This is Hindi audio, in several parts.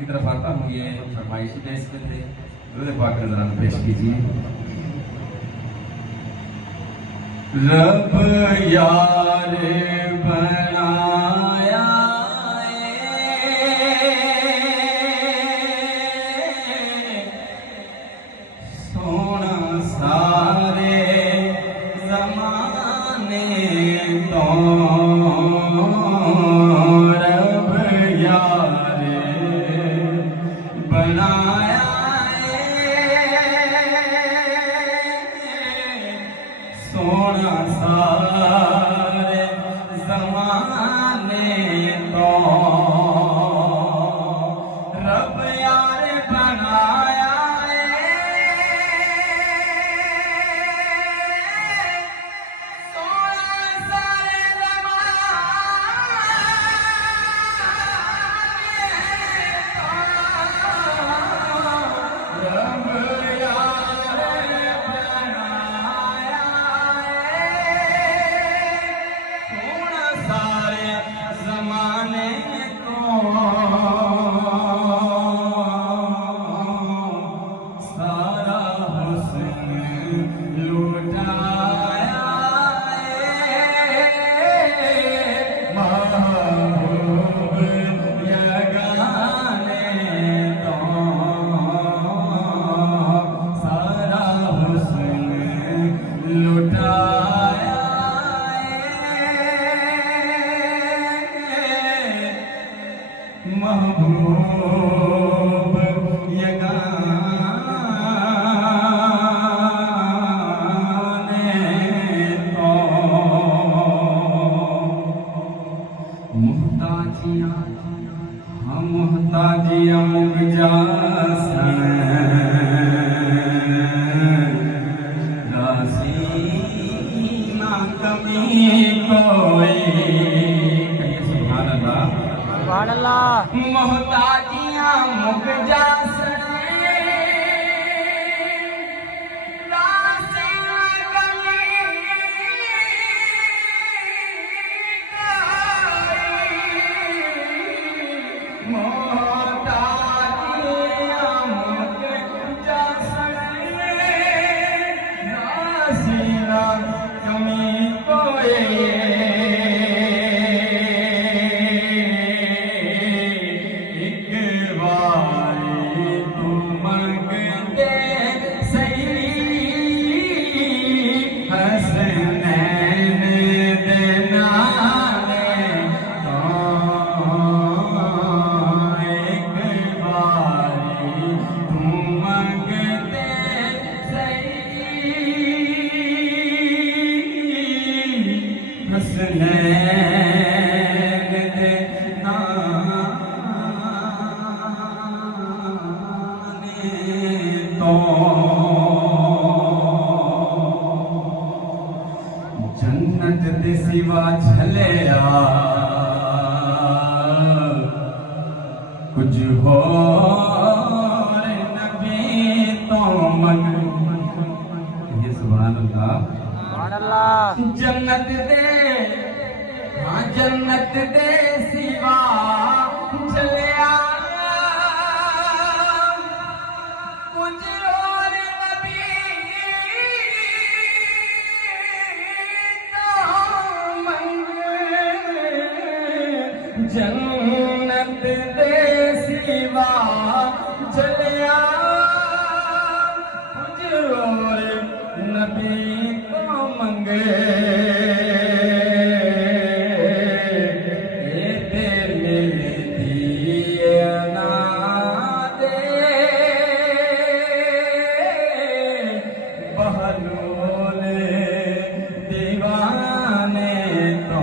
की तरफ आता हूँ। ये फरमाइशी है, इसमें थे दुरूद पाक नजरान पेश कीजिए। रब यार बनाया सोना सारे जमाने तो रब यार बनाया सोना सारे जमाने तो रब यार बनाया सोना सारे जमाने तो सारा हुस्न लुटाया महबूब यगाने तो सारा हुस्न लुटाया महबूब यगाने तो मुहताजियां हम मुहताजियां मुगजा राजी ना कमी कोई। कहिए सुभान अल्लाह। मोहताजियां मुक जासन रासी कमी कोई। मोहताजियां मुक जासन रासी कमी कोई। जन्नत दे सिवा झलिया कुछ होर नबी तो मन। ये सुभान अल्लाह। जन्नत दे हाँ जन्नत दे सिवा झलिया कुछ और नबी जन्नत दे सिवा चलिया कुछ और नबी को मंगे। दे मिलती ना दे बहलोल दीवाने तो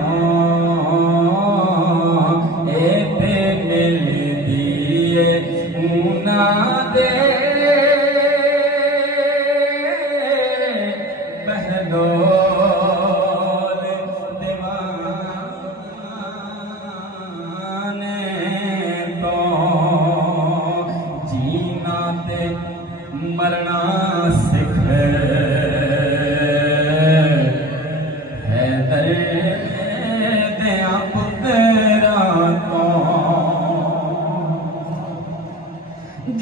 ना दे बहलोल दीवाने तो जीना ते मरना सिख है दया पुत्रा तो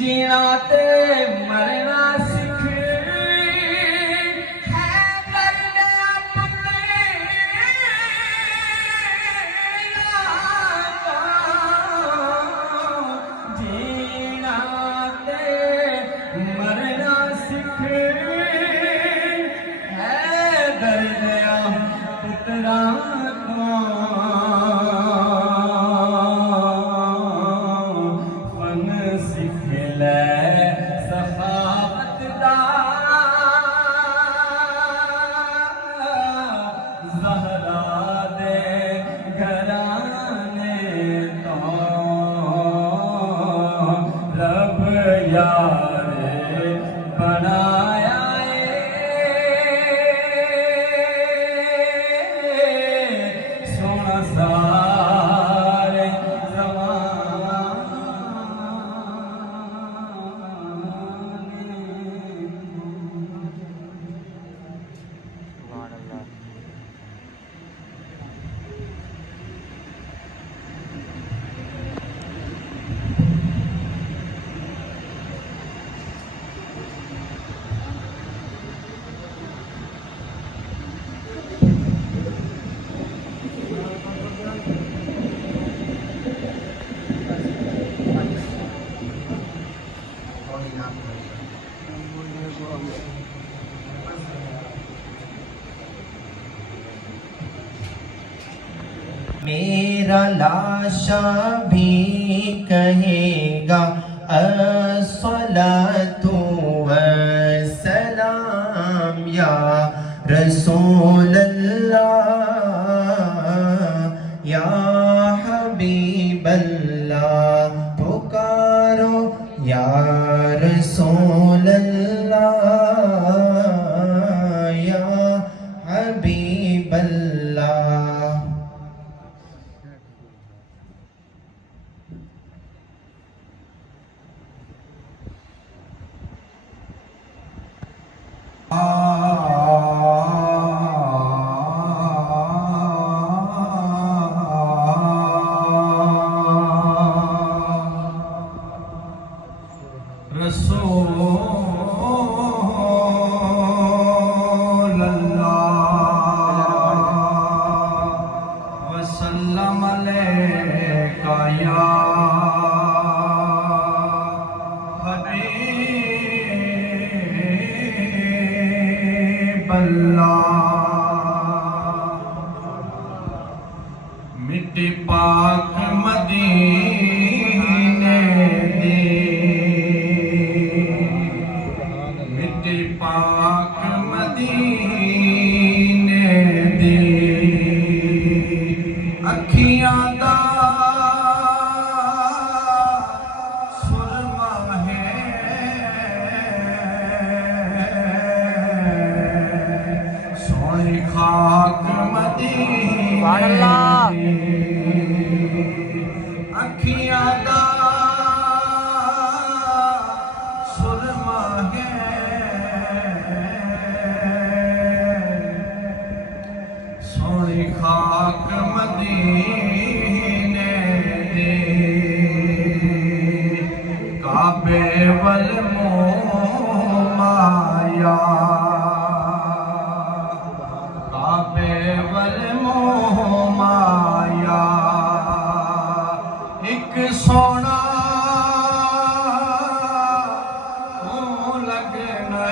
जीना ते मरना सिख है दर्द अपने जीना ते मरना सिख है दर्द पुत्रा यारे बनाया सोना सारे मेरा लाशा भी कहेगा अस्सलातु वस्सलाम या रसूल अल्लाह या हबीब अल्लाह पुकारो या रसूल अल्लाह या हबीब अल्लाह। रसूल अल्लाह वसल्लम अलैका या हबीब अल्लाह। मिट्टी पाक मदीने दी पाक मदीने दी अखियां दा सुरमा है सोनी खाक मदीने अखियां दा सुरमा है सोनी खाक मदीने दे काबे वल मोमाया काबे वल मोमाया एक सोना लगना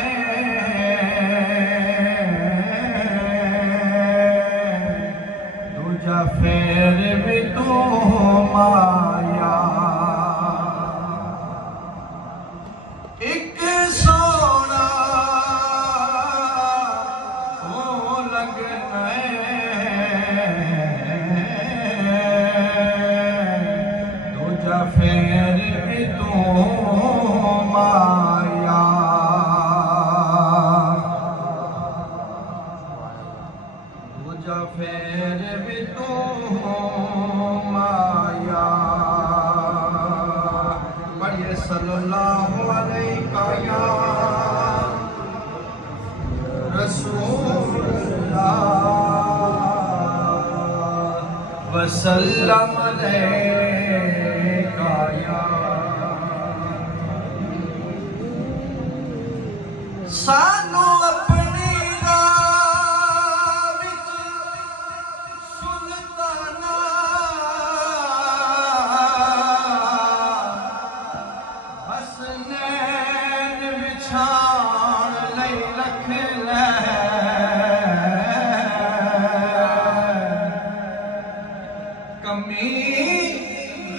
दूजा फेर भी तो माया एक सोना लगना दूजा फेर भी तो माया दूजा फेर भी तो माया। पढ़िए सल्लल्लाहु अलैका या रसूलल्लाह वसल्लम अलैका या सानू अपनी राह विच सुल्ताना हसनैन विछाण लई रख लै कमी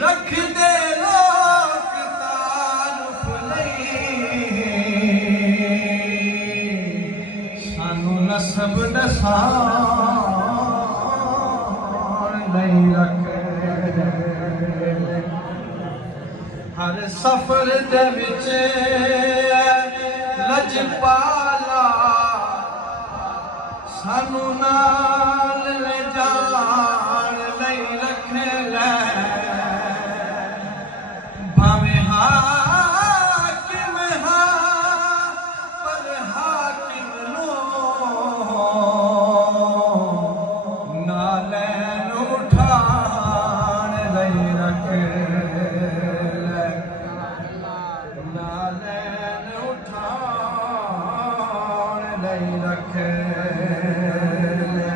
रख दे लोक तारुफ सानू नसब नसाण नहीं रख हर सफर दे विच लजपाला सानू नाल ले जाण नहीं रख लै भावें हाकिम पर हाकिम नालैन उठाण लई रख लै नालैन उठाण लई रख लै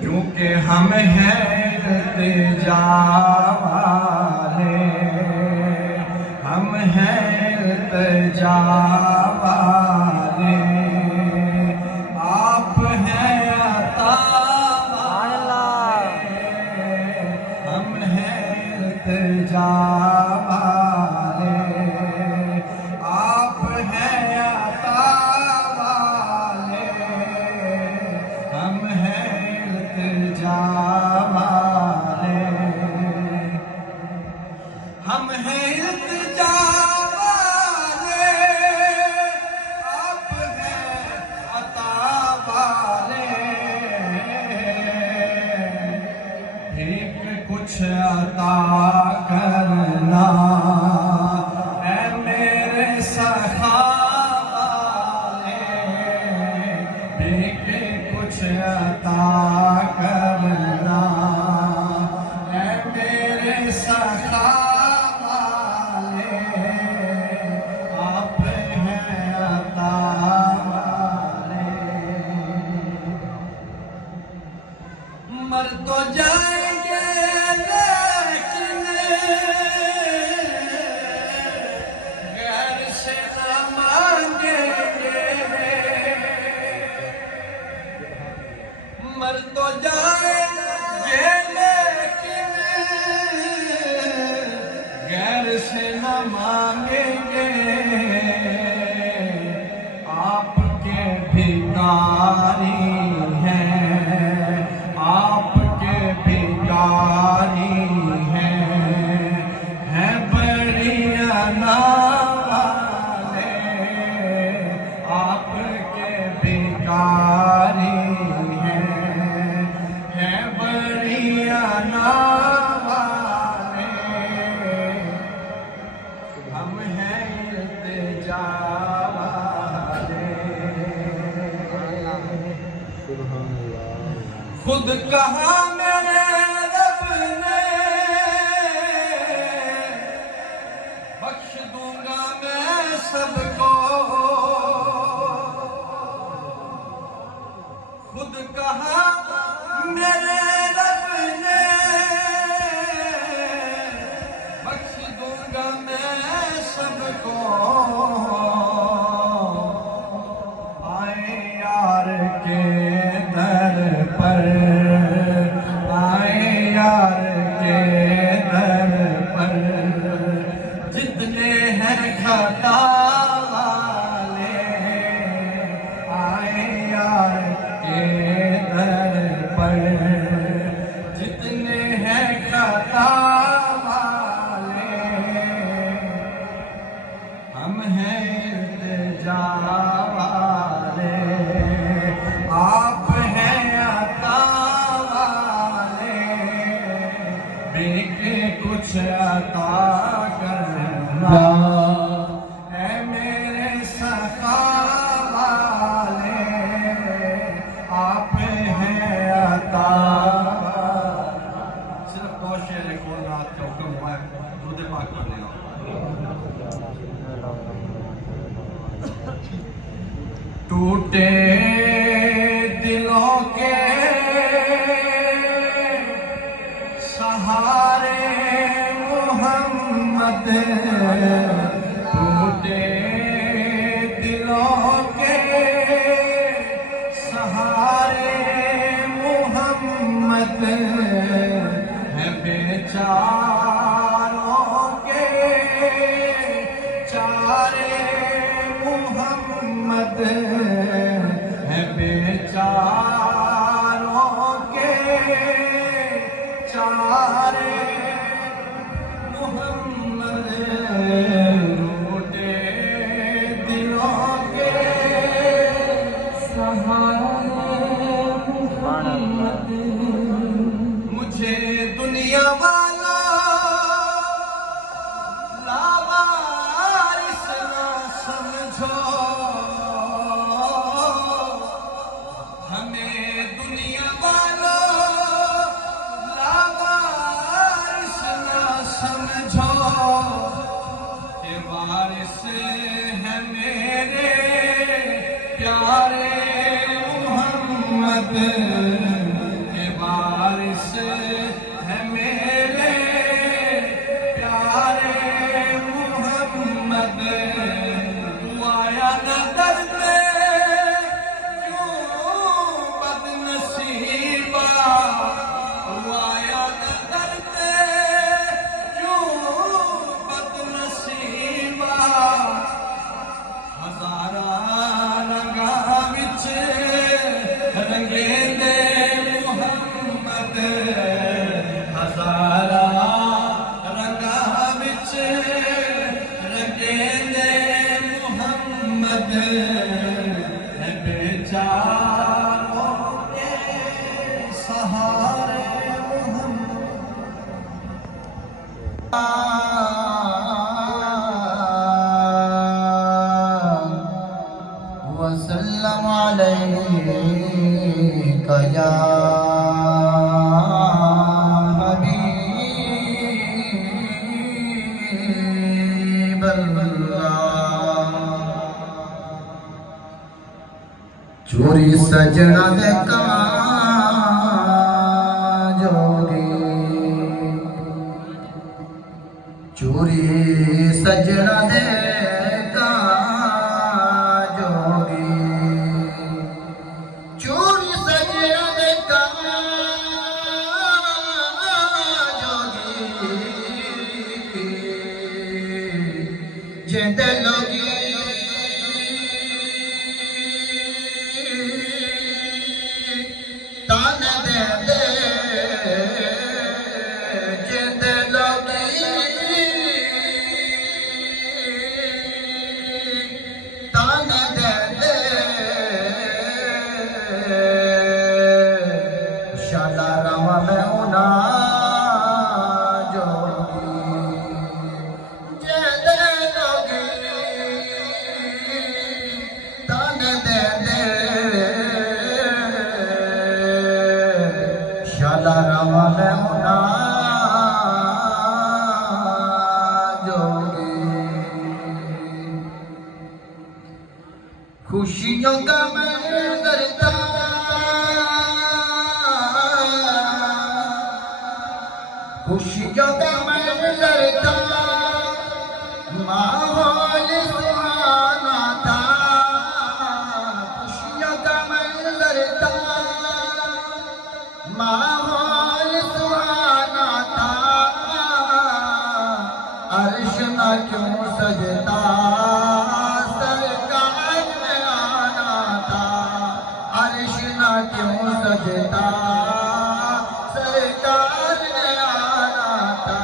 क्योंकि हम हैं इल्तिजा वाले हम हैं इल्तिजा वाले आप हैं अता वाले हम हैं इल्तिजा वाले आप हैं अता वाले हम हैं इल्तिजा वाले हम हैं इल्तिजा वाले आप हैं अता वाले ठीक कुछ अता करना ऐ मेरे सखा वाले ठीक कुछ अता करना ऐ मेरे सखा वाले आप हैं अता वाले मर तो जाएंगे लेकिन गैर से न मांगेंगे मर तो जाएंगे लेकिन गैर से न मांगेंगे आपके भिखारी हैं आपके भिखारी हैं बड़ी अना वाले आपके भिखारी हैं बड़ी अना वाले हम हैं इल्तिजा वाले खुद कहा मेरे रब ने बख्श दूंगा मैं सबको खुद कहा मेरे रब ने बख्श दूंगा मैं सबको आए यार के दर पर आए यार के दर पर जितने हैं खता वाले आए यार के दर पर जितने हैं खता वाले हम हैं इल्तिजा वाले आप हैं अता वाले बेके कुछ अता करना ऐ मेरे सखा वाले आप हैं अता सिर्फ दो शेर को रात का हुक्म हुआ है दुरूद पाक पढ़ने का टूटे दिलों के सहारे मोहम्मद, टूटे दिलों के सहारे मोहम्मद, है बेचारों के चारे मोहम्मद, है बेचारों के चारे मोहम्मद, टूटे दिलों के सहारे मोहम्मद। मुझे दुनिया वाला लावारिस ना समझो, हमें दुनिया वाला लावारिस ना समझो, के वारिस है मेरे प्यारे मोहम्मद, के वारिस है मेरे प्यारे मोहम्मद। तू आया न दर पे क्यों बदनसीबा, तू आया न दर पे क्यों बदनसीबा, हजारा रंगा विच रंगेंदे मोहम्मद, हजारा रंगा विच रंगेंदे मोहम्मद, है बेचारों के सहारे वसल्लम अलैका या हबीबल्लाह। चोरी सजना दे काजोगी, चोरी सजना दे काजोगी, चोरी सजना दे काजोगी, जिंदे लोगी तान दे दे, जिंदे लोगी तान दे दे, शाला रामा में उना जोगी, जिंदे लोगी तान दे दे, शाला रामा में उना जोगी। खुशियों का मंजर था, खुशियों का मंजर था, माहौल सुहाना था, खुशियों का मंजर था, माहौल सुहाना था, अर्श ना क्यों सजता, सरकार में आना था, अर्श ना क्यों सजता, सरकार में आना था,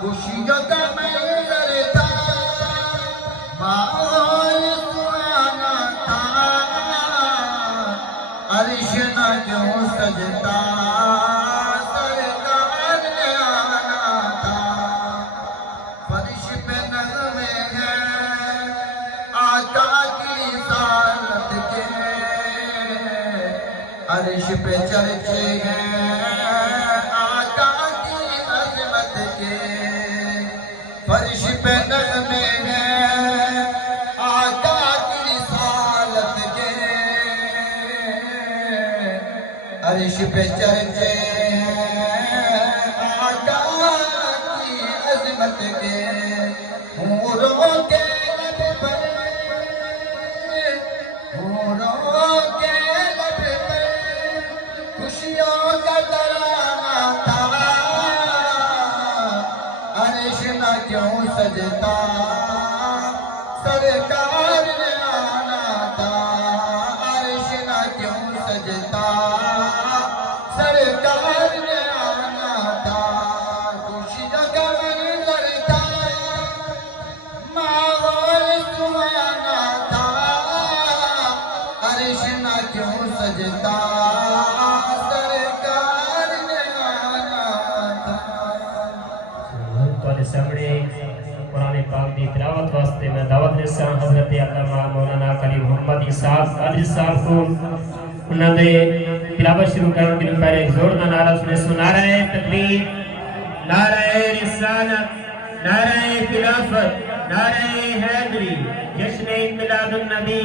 खुशियों का मंजर था, माहौल सुहाना था, अर्श ना क्यों सजता, सरकार में आना था। फर्श पे नज़्मे हैं आका की सालत के, अर्श पे चर्चे हैं आका की अज़मत के, फर्श पे नज़्मे हैं आका की सालत के, पे चर्चे आका की अजमत के हूरों के लब पर हूरों के लब पर खुशियों का तराना था अर्श न क्यों सजता सरकार ने आना था अर्श न क्यों सजता सरकार ने आना था खुशियों का मंजर था माहौल सुहाना था अर्श न क्यों सजता सरकार ने आना था। तुम्हारे सामने कुरान पाक की तिलावत वास्ते मैं दावत देसा हजरत अल्लामा मौलाना करीम मोहम्मद इसाक कादरी साहब को उन्होंने तिलावत शुरू करने के पहले जोरदार नारा सुने सुना रहे तकबीर नारे रिसालत नारे खिलाफत नारे हैदरी जश्न मिलादुन नबी।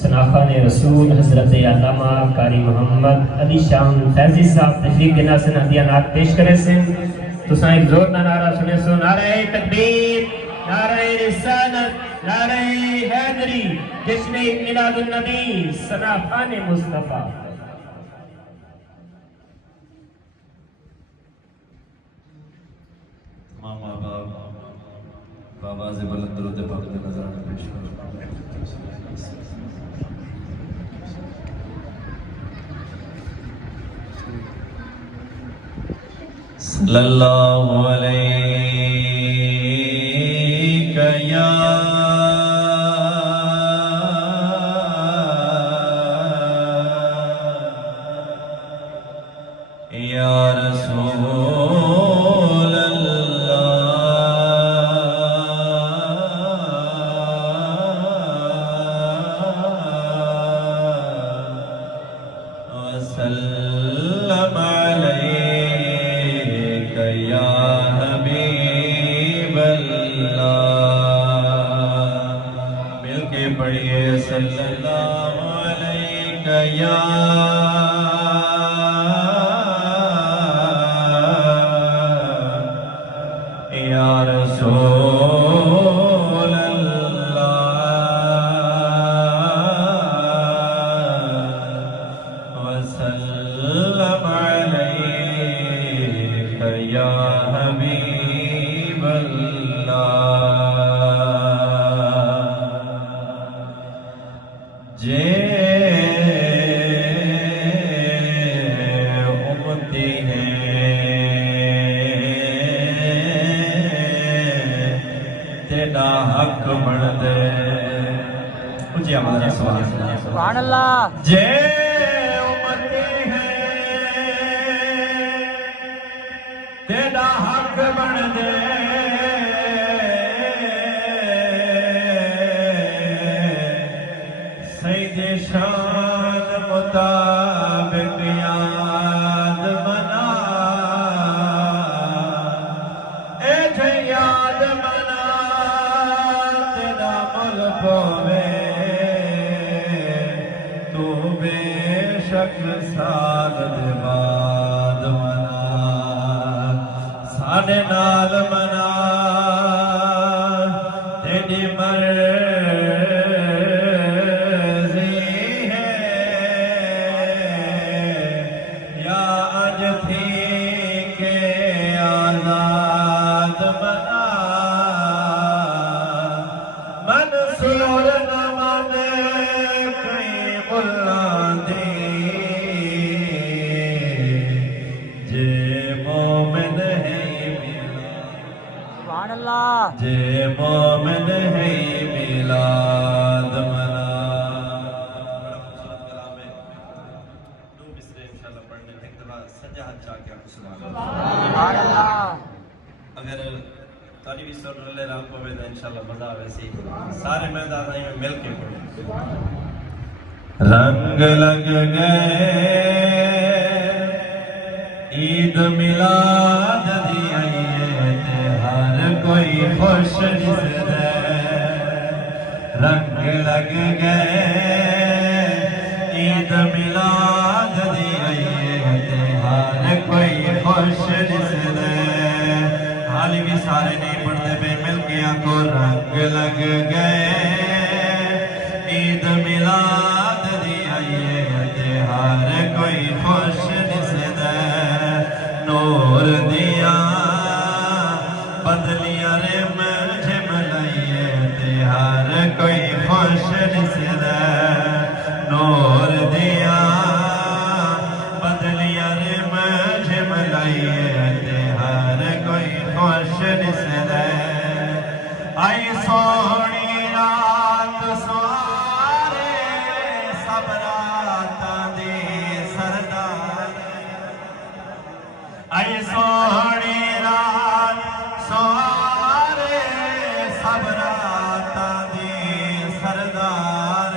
सनाखान रसूल हजरत अल्लामा कारी मोहम्मद अली शाह फैजी साहब तशरीफ के नासन हदियानात पेश करे से तो एक जोर ना नारा सुने सो नारे तकबीर नारे रिसालत नारे हैदरी जश्न मिलादुन नबी सनाखान मुस्तफा मामा बाबा से बुलंद दरूद पाक में नजराना पेश करो सल्लल्लाहु अलैका या रसूल अल्लाह वसल्लम अलैका या हबीब अल्लाह मिलके पढ़िए सल्लल्लाहु अलैका या रसूल अल्लाह वसल्लम अलैका या हबीब अल्लाह जे उम्मती तेरा हक बनदे कुछ हमारा सवाल सुभान अल्लाह जे उम्मती है तेरा हक बनदे सईदे शान मुताबिक याद मना एठे याद मना तेरा मुल पोवे तू बेशक साल दे बाद मना साडे नाल मना तेरी मर्जी है या अज थी के फुल्लां दी जे मोमिन है सुभान अल्लाह जे मोमिन है मिलाद मना। बड़ा खूबसूरत कलाम है। दो मिसरे इंशाल्लाह पढ़ने एक दफा सजा हाथ जाके आपको सुभान अल्लाह। अगर ताली भी सुन रहे राम को में इंशाल्लाह मजा आवे सी सारे मैदान में मिल के पढ़ो। रंग लग गए ईद मिलाद दी आईए ते हर कोई खुश दिसदा। रंग लग गए ईद मिलाद दी आईए ते हर कोई खुश दिसदा। हाली भी सारे नहीं पढ़ते पे मिल के आको रंग लग गए ईद मिलाद दी आईए ते हर कोई खुश दिसदा। नूर दिया बदलियां रे मुझे मलाइए ते हर कोई खुश दिसदा। नूर दिया बदलियां रे मुझे मलाइए ते हर कोई खुश दिसदा। आई सोहनी रात सवारे सब रातां दे सरदार। आई सोहनी रात सवारे सब रातां दे सरदार।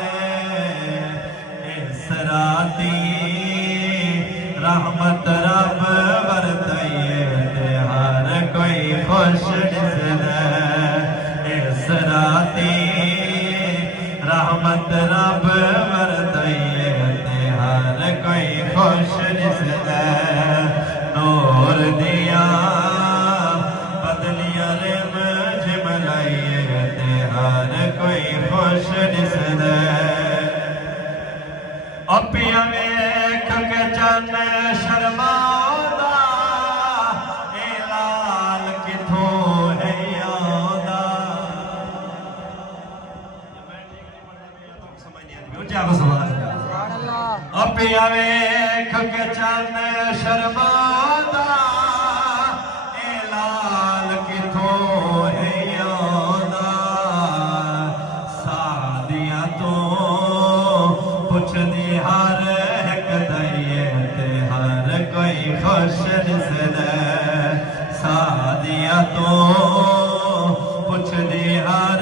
इस राती रहमत रब बरताइए ते हर कोई खुश दिसदा। इस राती रहमत रब बरताइए ते हर कोई खुश दिसदा। नूर दिया बदलियां रे मुझे मलाइए ते हर कोई खुश दिसदा। अपिया वेख के चन शर्मांदा ए लाल किथों है आंदा। अपिया वेख के चन शर्मांदा ए लाल किथों है आंदा। सादिया तो पुछदी हर एक दइए ते हर कोई खुश दिसदा। सादिया तो पुछदी हर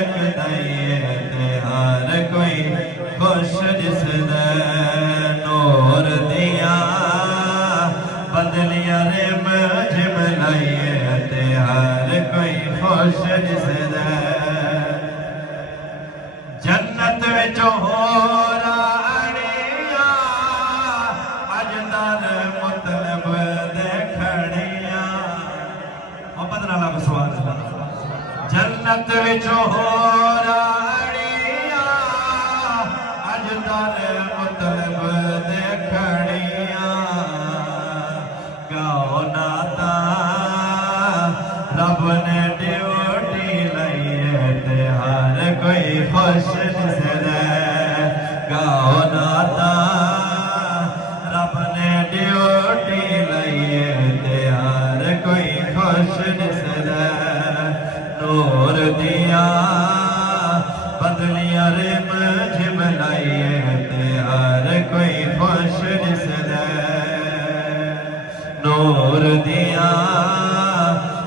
एक दइए ते हर कोई खुश दिसदा। नूर दिया बदलियां रे मुझे मलाइए ते हर कोई खुश दिसदा। जन्नत विच होर आनिया अजदर मतलब देखनिया। मोहब्बत नाल आप सुभान अल्लाह। जन्नत विच होर आनिया अजदर मतलब देखनिया। गाओ नाता रब ने ड्यूटी लाइए ते हर कोई खुश दिसदा। गाओ नाता रब ने ड्यूटी लाइए ते हर कोई खुश दिसदा। नूर दिया बदलियां रे मुझे मलाइए ते हर कोई खुश दिसदा। नूर दिया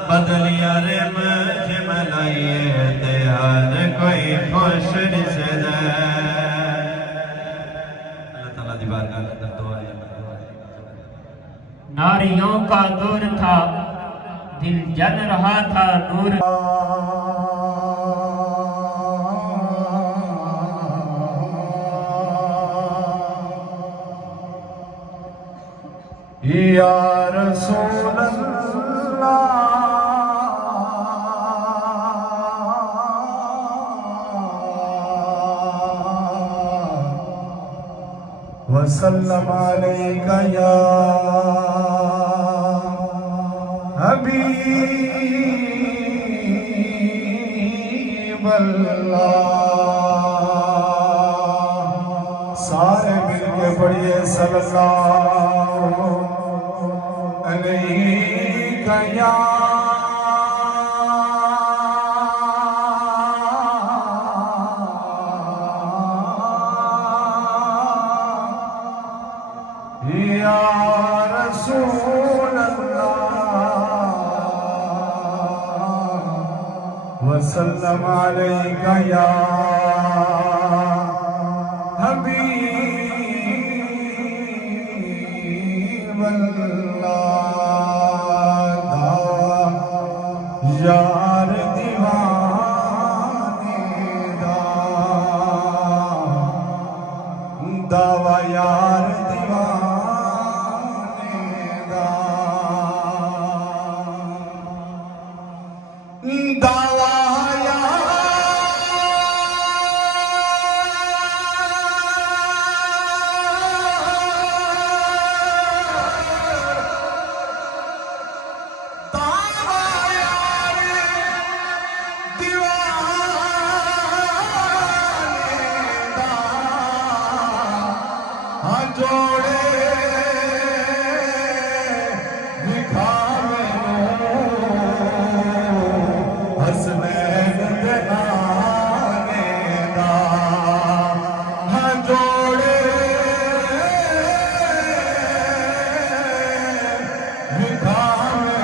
बदलियां रे मुझे मलाइए ते हर कोई खुश दिसदा। अल्लाह ताला दी बारगाह में दुआ है। नारियों का दौर था दिल जल रहा था नूर। या रसूल अल्लाह वसल्लम अलैका या हबीब अल्लाह। सारे मिलके पढ़िए सल्लल्लाहु अलैहि या रसूल अल्लाह वसल्लम अलैका या हबीब अल्लाह यार दीवाने दावा यार जोड़े दिखावे हसनैन दे नाने दा जोड़े दिखावे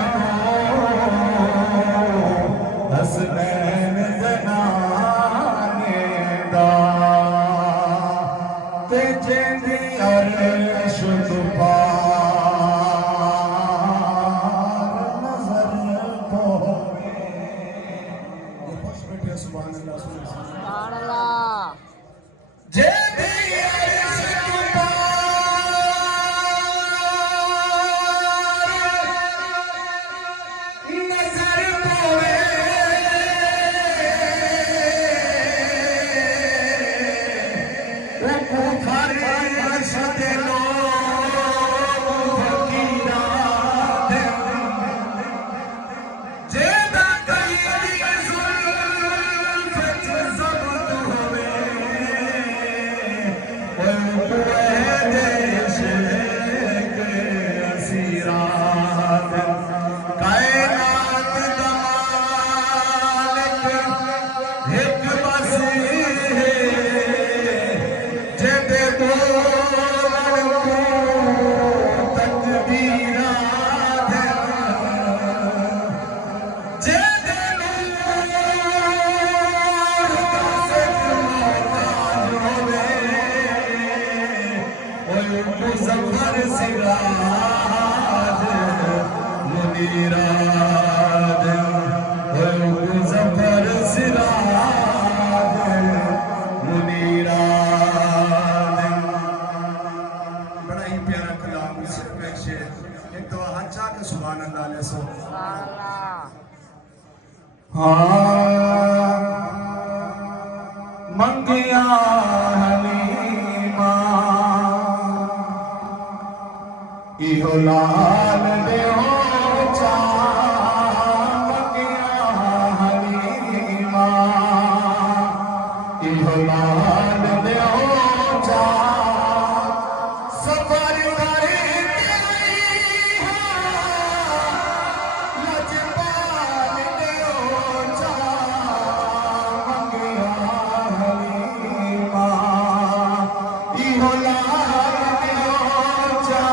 हसनैन दे नाने दा ते जेंदी अर्श तो पार नजर पोवे ये खुश बैठे सुभान अल्लाह जेंदी अर्श तो पार नजर पोवे सिराज मुनीराज मुज़फ़्फ़र सिराज मुनीराज। बड़ा ही प्यारा कलाम पेश है। एक तो अच्छा के सुभान अल्लाह ले सो हाँ मंगिया इहो लाल देहो चा मंगिया हलीमा इहो लाल देहो चा सफर करे लजपाल देहो चा मंगिया हलीमा इहो लाल देहो चा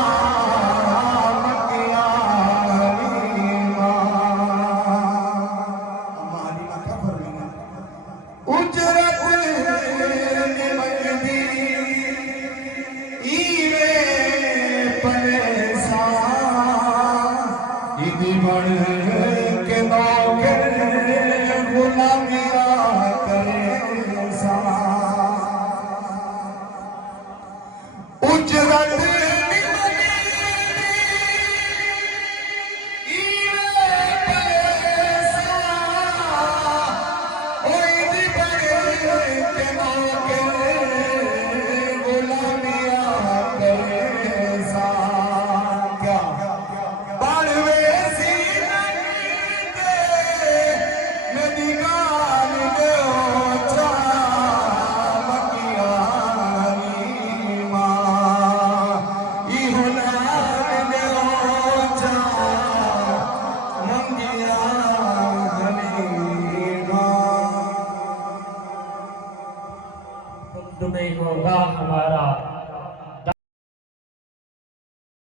उजरत